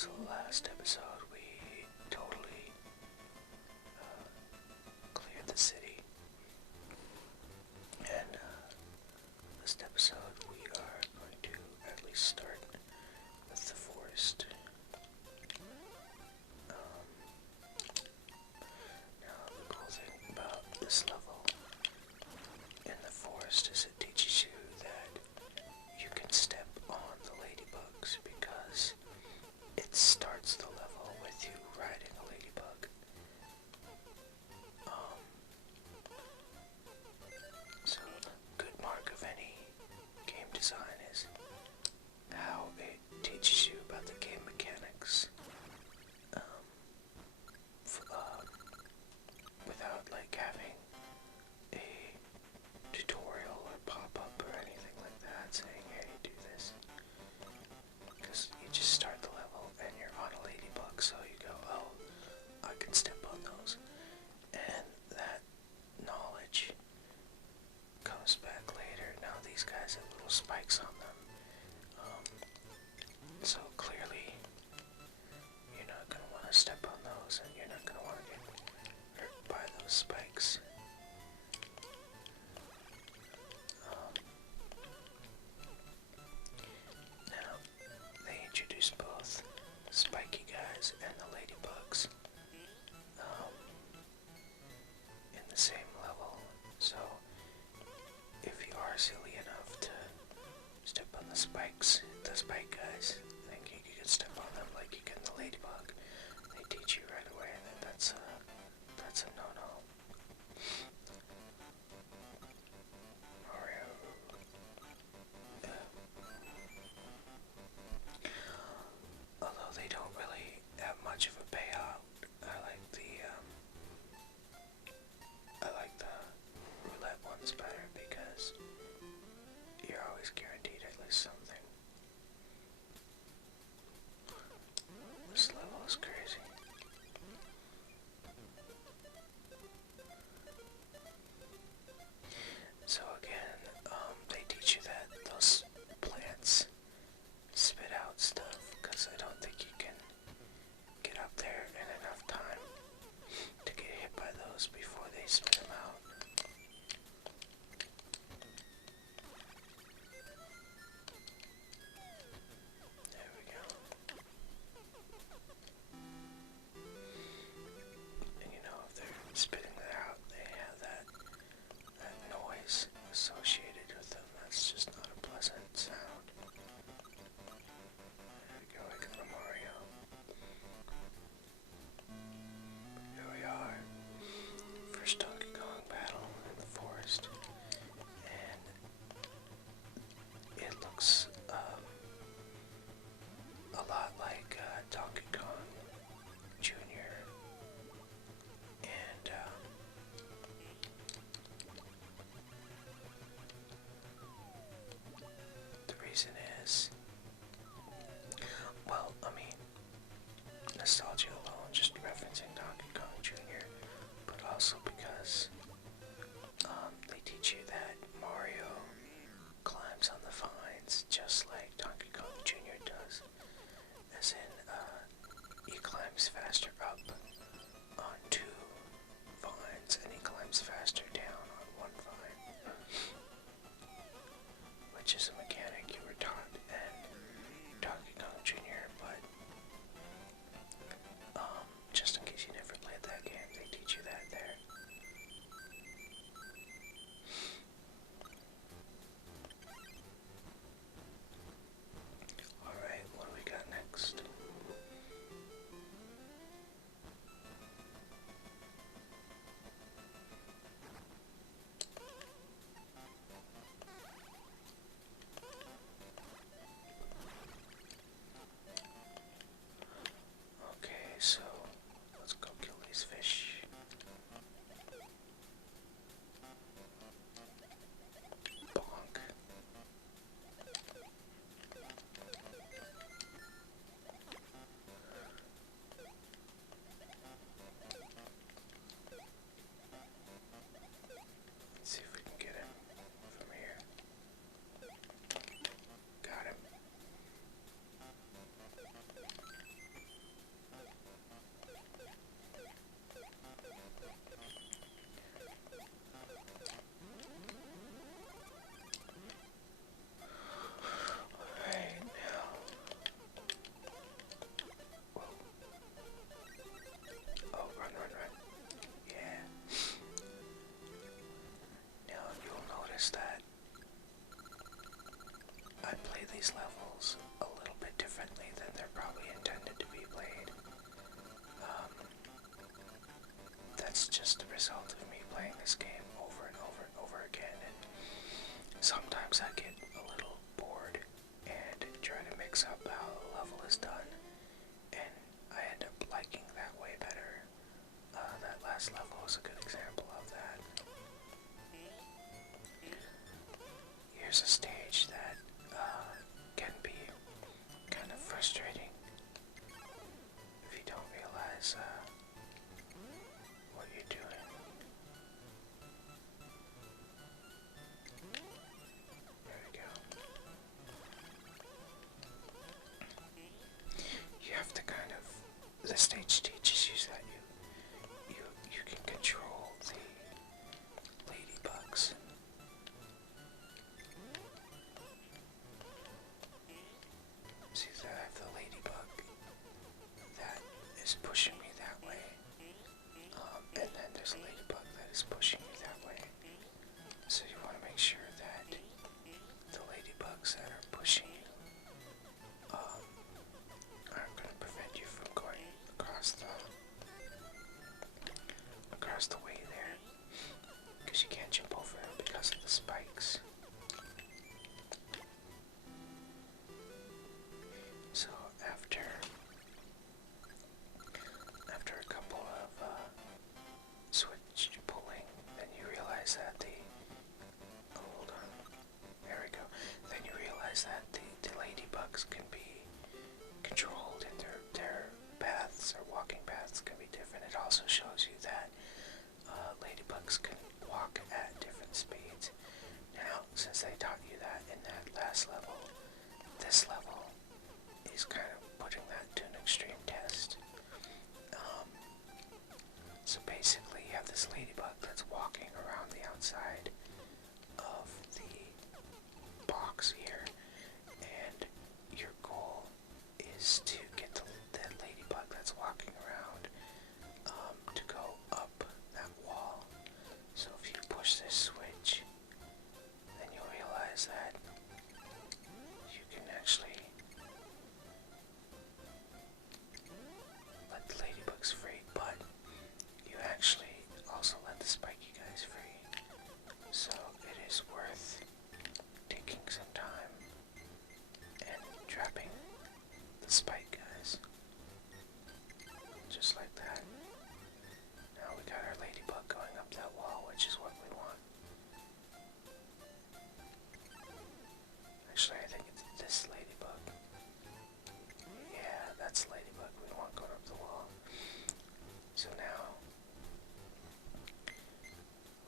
So last episode we totally cleared the city, and this episode we are going to at least start with the forest. Now the cool thing about this level in the forest is it teaches you that you can step on the ladybugs because it starts the level with you riding a ladybug. So a good mark of any game design is how it teaches you about the game mechanics without like having a tutorial or pop-up or anything like that saying, hey, do this. Because you just start the level and you're on a ladybug, so you go, oh, I can step on those. And that knowledge comes back later. Now these guys have little spikes on them. So clearly you're not going to want to step on those, and you're not going to want to get hurt by those spikes. Now, they introduce both the spiky guys and the ladybugs in the same level. So, if you are silly enough to step on the spike guys, thinking you can step on them like you can the ladybug, they teach you right away that that's a no-no. Mario. Although they don't really have much of a payout, I like the roulette ones better because you're always guaranteed at least something. This level is crazy. So again, they teach you that those plants spit out stuff, because I don't think you can get up there in enough time to get hit by those before they spit them out. There we go. And you know, if they're spitting that out, they have that noise associated with them. That's just not a pleasant sound. There we go, I got a Mario. Here we are. First Donkey Kong battle in the forest. And it looks a lot like Donkey Kong Jr. And the reason is, well, I mean, nostalgia alone, just referencing Donkey Kong Jr., but also because they teach you that Mario climbs on the vines just like Donkey Kong Jr. does, as in he climbs faster up on two vines and he climbs faster down on one vine, which is a mechanic you were taught in Donkey Kong Jr., but just in case you never played that game, they teach you that there. Alright, what do we got next? I play these levels a little bit differently than they're probably intended to be played. That's just the result of me playing this game over and over and over again, and sometimes I get a little bored and try to mix up how the level is done, and I end up liking that way better. That last level is a good example of that. Here's a stage that can be kind of frustrating if you don't realize what you're doing. There we go. You have to kind of, the stage teaches you that you can control the ladybugs. See that I have the ladybug that is pushing me that way, and then there's a ladybug that is pushing me that way. So you want to make sure that the ladybugs that are pushing you aren't going to prevent you from going across the way there, because you can't jump over them because of the spikes. So after a couple of switch pulling, then you realize that hold on, there we go. Then you realize that the ladybugs can be controlled, and their paths or walking paths can be different. It also shows you that ladybugs can walk at different speeds. Now, since they taught you that in that last level, this level is kind of putting that to an extreme test. So basically you have this ladybug that's walking around the outside of the box here, and your goal is to get that ladybug that's walking around to go up that wall. So if you push this switch, then you'll realize that you can actually let the ladybugs free, but you actually also let the spiky guys free. So it is worth taking some time and trapping the spike guys. Just like that. Now we got our ladybug going up that wall, which is what we want. Actually, I think it's this ladybug. Yeah, that's the ladybug we want going up the wall. So now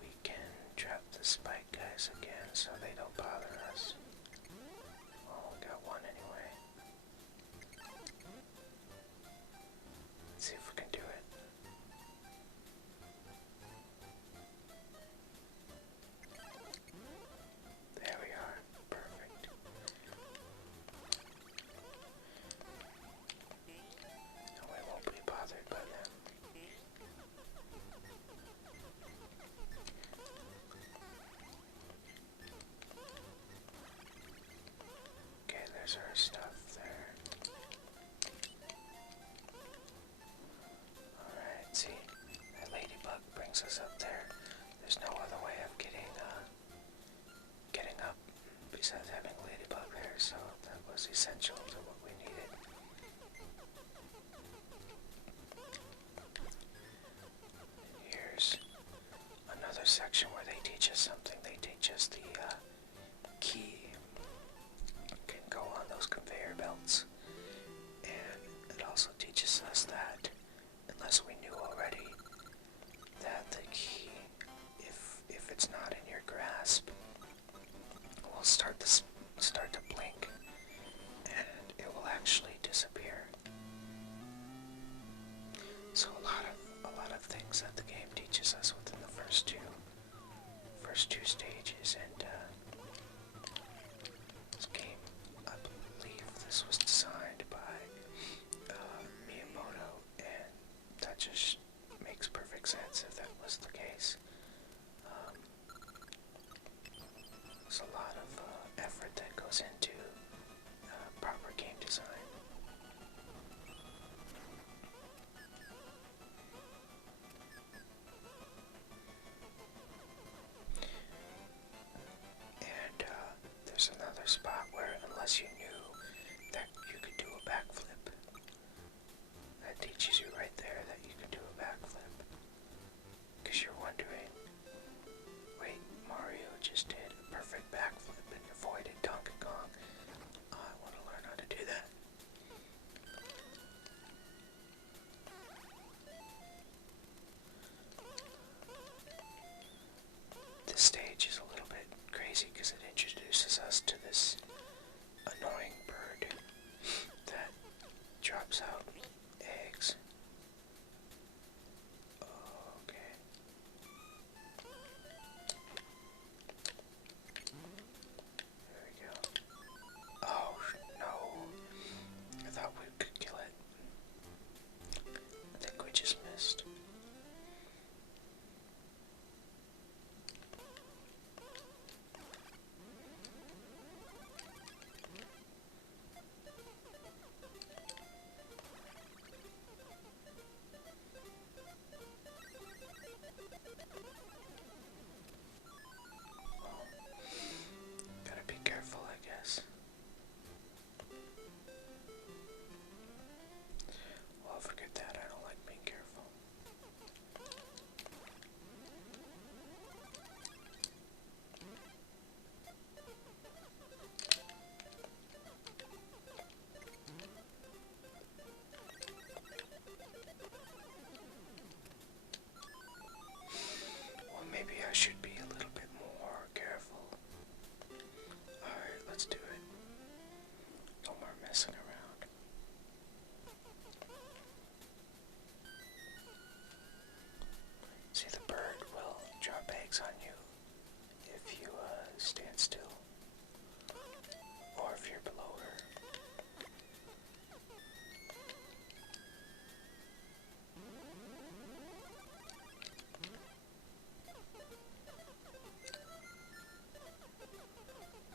we can trap the spike guys again so they don't bother us. Oh, we got one anyway. Let's see if we can do it. There we are. Perfect. And we won't be bothered by them. Okay, there's our stuff there. Alright, see, that ladybug brings us up there. There's no other way of getting up besides having a ladybug there, so that was essential to what we needed. Here's another section where they teach us something. They teach us the key can go on those conveyor belts, and it also teaches us that, unless we knew already, that the key, if it's not in your grasp, will start to blink, and it will actually disappear. So a lot of things that the game teaches us within the first two stages, and unless you knew that you could do a backflip. That teaches you right there that you can do a backflip. Because you're wondering, wait, Mario just did a perfect backflip and avoided Donkey Kong. I want to learn how to do that. This stage is a little bit crazy because it introduces us to this annoying bird that drops out eggs. Okay. There we go. Oh, no. I thought we could kill it. I think we just missed. Gotta be careful, I guess. Well, forget that. I don't like being careful. Well, maybe I should be a little bit more careful. Alright, let's do it. No more messing around. See, the bird will drop eggs on you if you stand still, or if you're below her.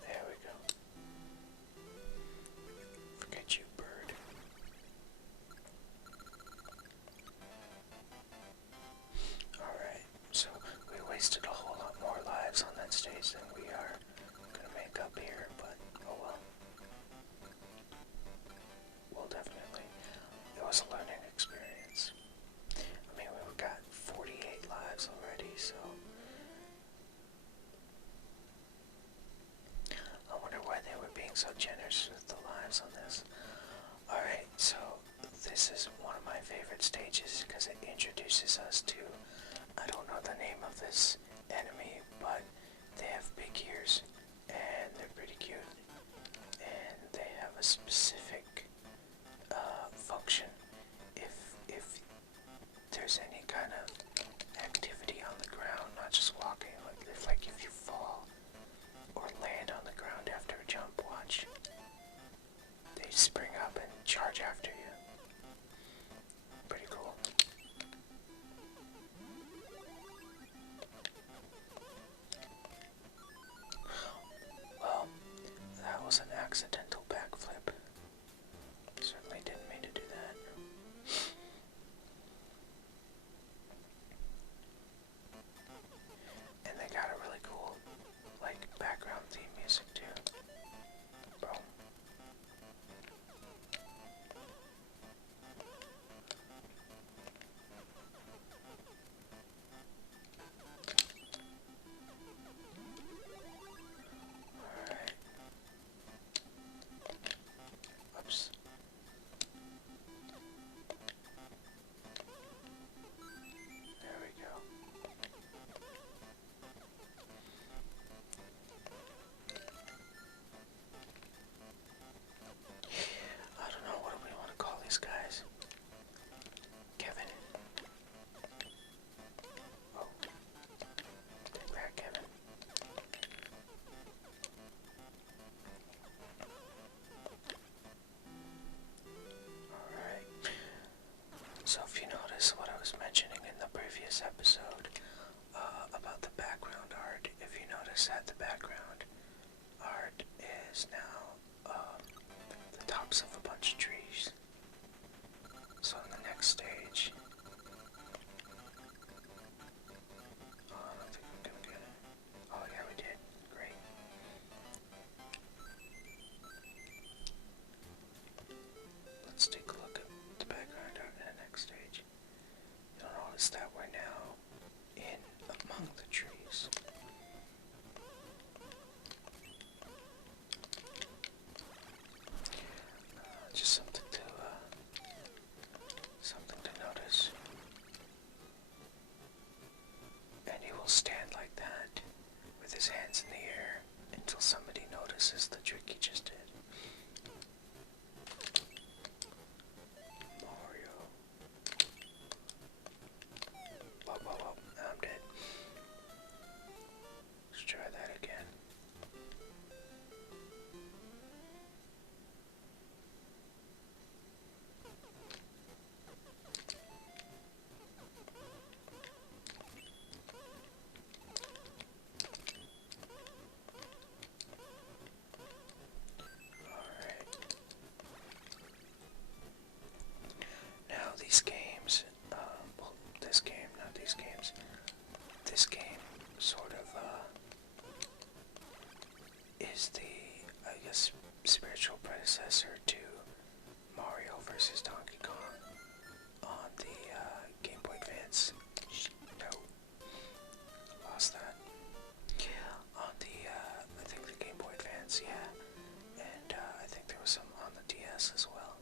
There we go. Forget you, bird. Alright, so we wasted a whole lot more lives on that stage than we are gonna make up here, but oh well. Well, definitely, it was a learning experience. I mean, we've got 48 lives already, so I wonder why they were being so generous with the lives on this. Alright, so this is one of my favorite stages because it introduces us to, I don't know the name of this enemy, but they have big ears and they're pretty cute, and they have a specific function. If there's any kind of activity on the ground, not just walking, like if you fall or land on the ground after a jump, watch, they spring up and charge after you. Pretty cool. Well, that was an accidental backflip. Certainly didn't mean to do that. And they got a really cool, like, background theme music too. Boom. Alright. Oops. There we go. I don't know, what do we want to call these guys? Kevin. Oh. Take that, Kevin. Alright. So if you notice what I was mentioning in the previous episode about the background art, if you notice that the background art is now the tops of a bunch of trees. So in the next stage, oh, I don't think I'm gonna get it. Oh yeah, we did. Great. like he just did. Mario. Whoa, whoa, whoa. I'm dead. Let's try that again. Alright. Now these games, well, this game, not these games. This game sort of, is the, I guess, spiritual predecessor to Mario vs. Donkey Kong on the Game Boy Advance. No, lost that. On the, I think the Game Boy Advance, yeah, and I think there was some on the DS as well.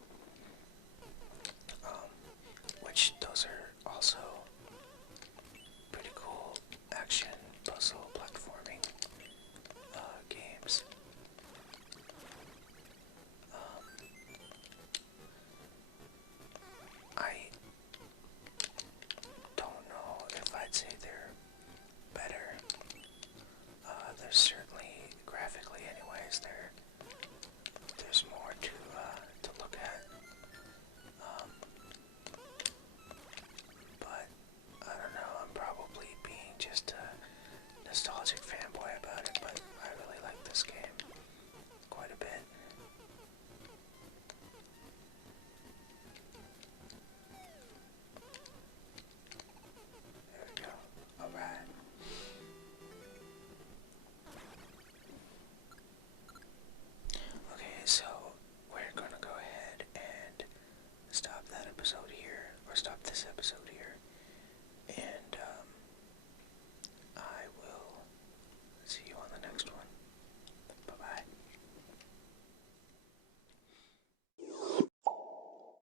Which those are also